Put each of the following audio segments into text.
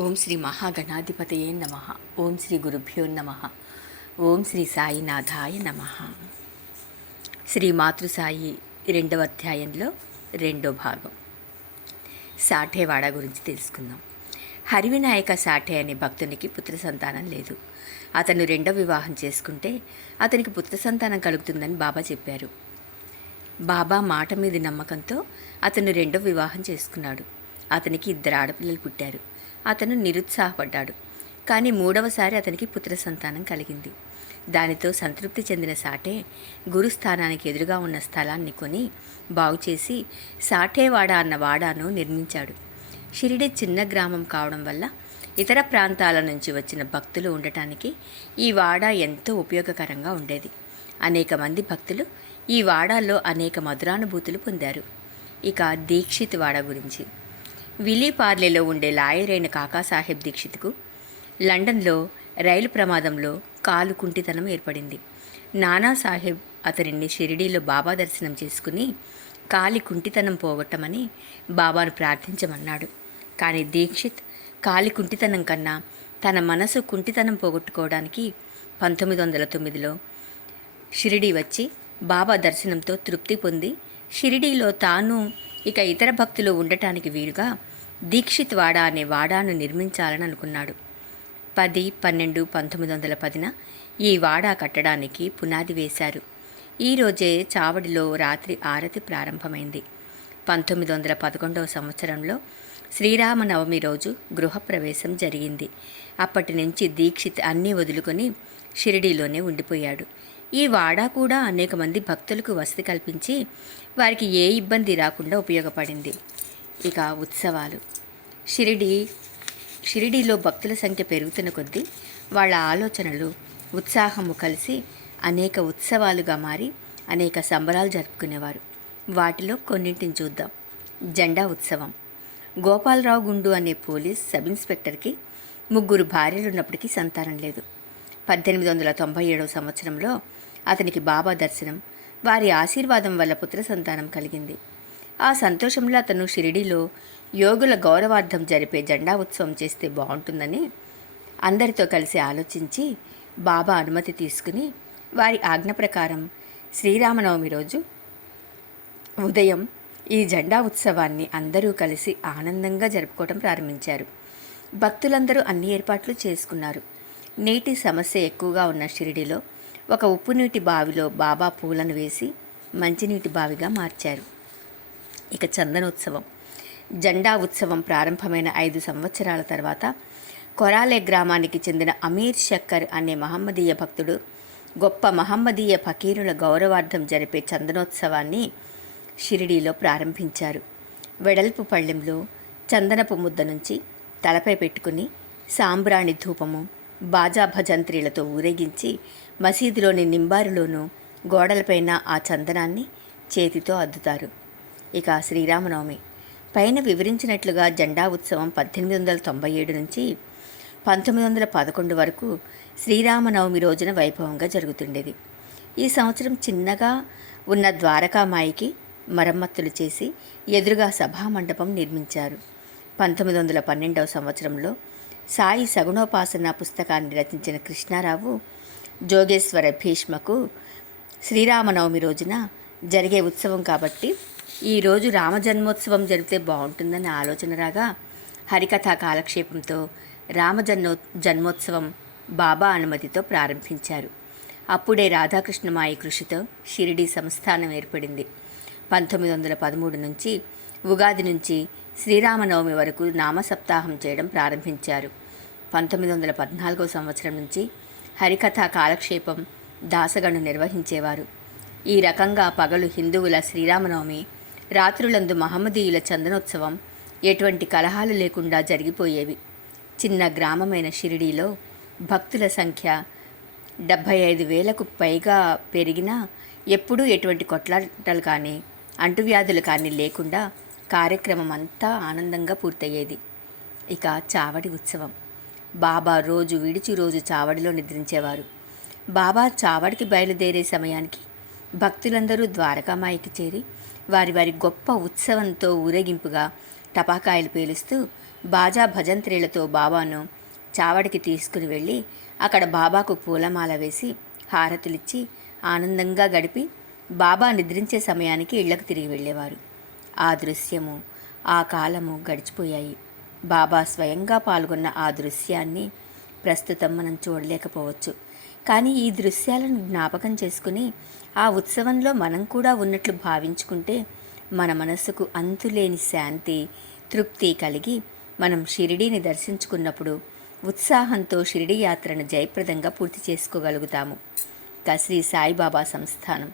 ఓం శ్రీ మహాగణాధిపతయే నమ. ఓం శ్రీ గురుభ్యో నమ. ఓం శ్రీ సాయినాథాయ నమ. శ్రీ మాతృసాయి 2వ అధ్యాయంలో 2వ భాగం సాఠేవాడ గురించి తెలుసుకుందాం. హరివినాయక సాఠే అనే భక్తునికి పుత్ర సంతానం లేదు. అతను 2వ వివాహం చేసుకుంటే అతనికి పుత్ర సంతానం కలుగుతుందని బాబా చెప్పారు. బాబా మాట మీద నమ్మకంతో అతను 2వ వివాహం చేసుకున్నాడు. అతనికి 2 ఆడపిల్లలు పుట్టారు. అతను నిరుత్సాహపడ్డాడు. కానీ 3వసారి అతనికి పుత్ర సంతానం కలిగింది. దానితో సంతృప్తి చెందిన సాఠే గురుస్థానానికి ఎదురుగా ఉన్న స్థలాన్ని కొని బాగుచేసి సాఠేవాడ అన్న వాడాను నిర్మించాడు. షిరిడి చిన్న గ్రామం కావడం వల్ల ఇతర ప్రాంతాల నుంచి వచ్చిన భక్తులు ఉండటానికి ఈ వాడ ఎంతో ఉపయోగకరంగా ఉండేది. అనేక మంది భక్తులు ఈ వాడాల్లో అనేక మధురానుభూతులు పొందారు. ఇక దీక్షిత్ వాడ గురించి. విలీపార్లేలో ఉండే లాయరైన కాకాసాహెబ్ దీక్షిత్కు లండన్లో రైలు ప్రమాదంలో కాలు కుంటితనం ఏర్పడింది. నానాసాహెబ్ అతనిని షిరిడీలో బాబా దర్శనం చేసుకుని కాలి కుంటితనం పోగొట్టమని బాబాను ప్రార్థించమన్నాడు. కానీ దీక్షిత్ కాలి కుంటితనం కన్నా తన మనసు కుంటితనం పోగొట్టుకోవడానికి 1909లో షిరిడీ వచ్చి బాబా దర్శనంతో తృప్తి పొంది షిరిడీలో తాను ఇక ఇతర భక్తులు ఉండటానికి వీలుగా దీక్షిత్ వాడ అనే వాడాను నిర్మించాలని అనుకున్నాడు. 10-12-1910 ఈ వాడా కట్టడానికి పునాది వేశారు. ఈరోజే చావడిలో రాత్రి ఆరతి ప్రారంభమైంది. 1911వ సంవత్సరంలో శ్రీరామనవమి రోజు గృహప్రవేశం జరిగింది. అప్పటి నుంచి దీక్షిత్ అన్నీ వదులుకొని షిరిడీలోనే ఉండిపోయాడు. ఈ వాడా కూడా అనేక మంది భక్తులకు వసతి కల్పించి వారికి ఏ ఇబ్బంది రాకుండా ఉపయోగపడింది. ఇక ఉత్సవాలు. షిరిడీలో భక్తుల సంఖ్య పెరుగుతున్న కొద్దీ వాళ్ళ ఆలోచనలు ఉత్సాహము కలిసి అనేక ఉత్సవాలుగా మారి అనేక సంబరాలు జరుపుకునేవారు. వాటిలో కొన్నింటిని చూద్దాం. జెండా ఉత్సవం. గోపాలరావు గుండు అనే పోలీస్ సబ్ ఇన్స్పెక్టర్కి 3 భార్యలున్నప్పటికీ సంతానం లేదు. 1897వ సంవత్సరంలో అతనికి బాబా దర్శనం, వారి ఆశీర్వాదం వల్ల పుత్ర సంతానం కలిగింది. ఆ సంతోషంలో అతను షిరిడీలో యోగుల గౌరవార్థం జరిపే జెండా ఉత్సవం చేస్తే బాగుంటుందని అందరితో కలిసి ఆలోచించి బాబా అనుమతి తీసుకుని వారి ఆజ్ఞ ప్రకారం శ్రీరామనవమి రోజు ఉదయం ఈ జెండా ఉత్సవాన్ని అందరూ కలిసి ఆనందంగా జరుపుకోవడం ప్రారంభించారు. భక్తులందరూ అన్ని ఏర్పాట్లు చేసుకున్నారు. నీటి సమస్య ఎక్కువగా ఉన్న షిరిడీలో ఒక ఉప్పునీటి బావిలో బాబా పూలను వేసి మంచినీటి బావిగా మార్చారు. ఇక చందనోత్సవం. జెండా ఉత్సవం ప్రారంభమైన 5 సంవత్సరాల తర్వాత కొరాలే గ్రామానికి చెందిన అమీర్ షక్కర్ అనే మహమ్మదీయ భక్తుడు గొప్ప మహమ్మదీయ ఫకీరుల గౌరవార్థం జరిపే చందనోత్సవాన్ని షిరిడీలో ప్రారంభించారు. వెడల్పు పళ్ళెంలో చందనపు ముద్ద నుంచి తలపై పెట్టుకుని సాంబ్రాణి ధూపము బాజా భజంత్రీలతో ఊరేగించి మసీదులోని నింబారులోనూ గోడలపైన ఆ చందనాన్ని చేతితో అద్దుతారు. ఇక శ్రీరామనవమి. పైన వివరించినట్లుగా జెండా ఉత్సవం 1897 నుంచి 1911 వరకు శ్రీరామనవమి రోజున వైభవంగా జరుగుతుండేది. ఈ సంవత్సరం చిన్నగా ఉన్న ద్వారకామాయికి మరమ్మతులు చేసి ఎదురుగా సభామండపం నిర్మించారు. 1912వ సంవత్సరంలో సాయి సగుణోపాసన పుస్తకాన్ని రచించిన కృష్ణారావు జోగేశ్వర భీష్మకు శ్రీరామనవమి రోజున జరిగే ఉత్సవం కాబట్టి ఈరోజు రామజన్మోత్సవం జరిపితే బాగుంటుందన్న ఆలోచన రాగా హరికథా కాలక్షేపంతో జన్మోత్సవం బాబా అనుమతితో ప్రారంభించారు. అప్పుడే రాధాకృష్ణమాయి కృషితో షిరిడీ సంస్థానం ఏర్పడింది. 1913 నుంచి ఉగాది నుంచి శ్రీరామనవమి వరకు నామసప్తాహం చేయడం ప్రారంభించారు. 1914వ సంవత్సరం నుంచి హరికథా కాలక్షేపం దాసగను నిర్వహించేవారు. ఈ రకంగా పగలు హిందువుల శ్రీరామనవమి, రాత్రులందు మహమ్మదీయుల చందనోత్సవం ఎటువంటి కలహాలు లేకుండా జరిగిపోయేవి. చిన్న గ్రామమైన షిరిడీలో భక్తుల సంఖ్య 75,000కు పైగా పెరిగినా ఎప్పుడూ ఎటువంటి కొట్లాటలు కానీ అంటువ్యాధులు కానీ లేకుండా కార్యక్రమం అంతా ఆనందంగా పూర్తయ్యేది. ఇక చావడి ఉత్సవం. బాబా రోజు విడిచి రోజు చావడిలో నిద్రించేవారు. బాబా చావడికి బయలుదేరే సమయానికి భక్తులందరూ ద్వారకామాయికి చేరి వారి వారి గొప్ప ఉత్సవంతో ఊరేగింపుగా టపాకాయలు పేలుస్తూ బాజా భజంత్రీలతో బాబాను చావడికి తీసుకుని వెళ్ళి అక్కడ బాబాకు పూలమాల వేసి హారతులిచ్చి ఆనందంగా గడిపి బాబా నిద్రించే సమయానికి ఇళ్లకు తిరిగి వెళ్ళేవారు. ఆ దృశ్యము, ఆ కాలము గడిచిపోయాయి. బాబా స్వయంగా పాల్గొన్న ఆ దృశ్యాన్ని ప్రస్తుతం మనం చూడలేకపోవచ్చు. కానీ ఈ దృశ్యాలను జ్ఞాపకం చేసుకుని ఆ ఉత్సవంలో మనం కూడా ఉన్నట్లు భావించుకుంటే మన మనస్సుకు అంతులేని శాంతి, తృప్తి కలిగి మనం షిరిడీని దర్శించుకున్నప్పుడు ఉత్సాహంతో షిరిడీ యాత్రను జయప్రదంగా పూర్తి చేసుకోగలుగుతాము. శ్రీ సాయిబాబా సంస్థానం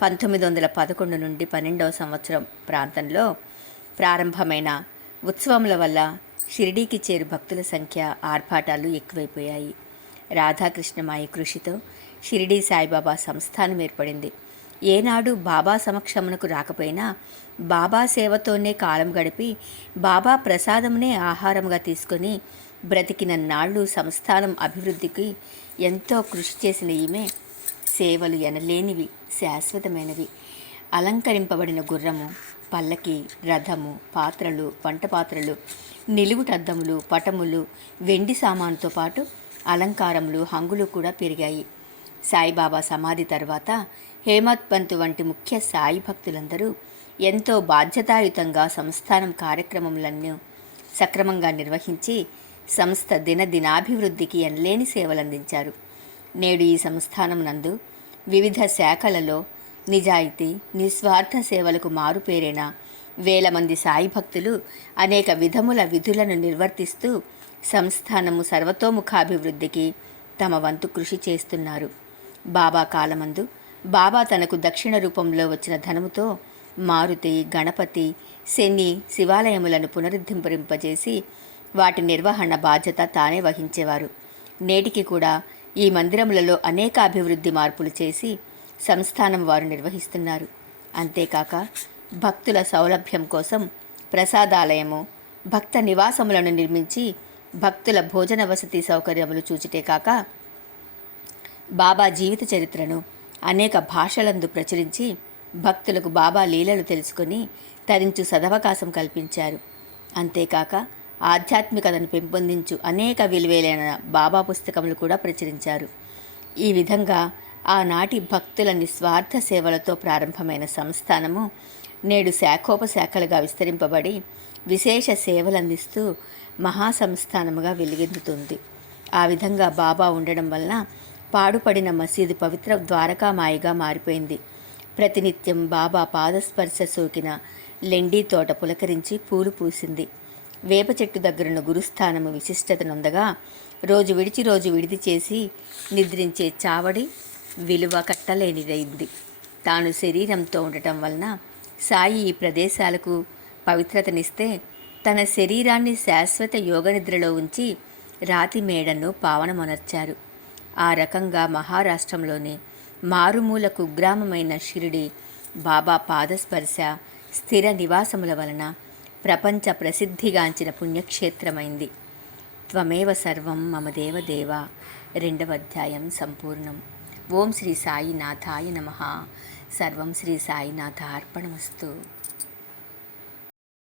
1911 నుండి 12వ సంవత్సరం ప్రాంతంలో ప్రారంభమైన ఉత్సవముల వల్ల షిరిడీకి చేరు భక్తుల సంఖ్య, ఆర్భాటాలు ఎక్కువైపోయాయి. రాధాకృష్ణమాయి కృషితో షిరిడీ సాయిబాబా సంస్థానం ఏర్పడింది. ఏనాడు బాబా సమక్షమునకు రాకపోయినా బాబా సేవతోనే కాలం గడిపి బాబా ప్రసాదమునే ఆహారంగా తీసుకొని బ్రతికిన నాళ్ళు సంస్థానం అభివృద్ధికి ఎంతో కృషి చేసిన ఈమె సేవలు ఎనలేనివి, శాశ్వతమైనవి. అలంకరింపబడిన గుర్రము, పల్లకి, రథము, పాత్రలు, వంట పాత్రలు, నిలువుటద్దములు, పటములు, వెండి సామానుతో పాటు అలంకారములు, హంగులు కూడా పెరిగాయి. సాయిబాబా సమాధి తర్వాత హేమత్ పంత్ వంటి ముఖ్య సాయి భక్తులందరూ ఎంతో బాధ్యతాయుతంగా సంస్థానం కార్యక్రమములను సక్రమంగా నిర్వహించి సంస్థ దినదినాభివృద్ధికి ఎనలేని సేవలందించారు. నేడు ఈ సంస్థానం నందు వివిధ శాఖలలో నిజాయితీ, నిస్వార్థ సేవలకు మారుపేరైన వేల మంది సాయి భక్తులు అనేక విధముల విధులను నిర్వర్తిస్తూ సంస్థానము సర్వతోముఖాభివృద్ధికి తమ వంతు కృషి చేస్తున్నారు. బాబా కాలమందు బాబా తనకు దక్షిణ రూపంలో వచ్చిన ధనముతో మారుతి, గణపతి, శని శివాలయములను పునరుద్ధరింపజేసి వాటి నిర్వహణ బాధ్యత తానే వహించేవారు. నేటికి కూడా ఈ మందిరములలో అనేక అభివృద్ధి మార్పులు చేసి సంస్థానం వారు నిర్వహిస్తున్నారు. అంతేకాక భక్తుల సౌలభ్యం కోసం ప్రసాదాలయము, భక్త నివాసములను నిర్మించి భక్తుల భోజన వసతి సౌకర్యములు చూచిటే కాక బాబా జీవిత చరిత్రను అనేక భాషలందు ప్రచురించి భక్తులకు బాబా లీలలు తెలుసుకొని తరించు సదవకాశం కల్పించారు. అంతేకాక ఆధ్యాత్మికతను పెంపొందించు అనేక విలువైన బాబా పుస్తకములు కూడా ప్రచురించారు. ఈ విధంగా ఆనాటి భక్తుల నిస్వార్థ సేవలతో ప్రారంభమైన సంస్థానము నేడు శాఖోపశాఖలుగా విస్తరింపబడి విశేష సేవలందిస్తూ మహాసంస్థానముగా వెలుగెందుతుంది. ఆ విధంగా బాబా ఉండడం వలన పాడుపడిన మసీదు పవిత్ర ద్వారకామాయిగా మారిపోయింది. ప్రతినిత్యం బాబా పాదస్పర్శ సోకిన లెండి తోట పులకరించి పూలు పూసింది. వేప చెట్టు దగ్గరున్న గురుస్థానము విశిష్టత నొందగా రోజు విడిచి రోజు విడిది చేసి నిద్రించే చావడి విలువ కట్టలేనిదైంది. తాను శరీరంతో ఉండటం వలన సాయి ఈ ప్రదేశాలకు పవిత్రతనిస్తే తన శరీరాన్ని శాశ్వత యోగనిద్రలో ఉంచి రాతి మేడను పావనమొనర్చారు. ఆ రకంగా మహారాష్ట్రంలోని మారుమూల కుగ్రామమైన షిరిడి బాబా పాదస్పర్శ, స్థిర నివాసముల వలన ప్రపంచ ప్రసిద్ధిగాంచిన పుణ్యక్షేత్రమైంది. త్వమేవ సర్వం మమ దేవదేవ 2వ అధ్యాయం సంపూర్ణం. ఓం శ్రీ సాయినాథాయ నమః. సర్వం శ్రీ సాయినాథ అర్పణమస్తు.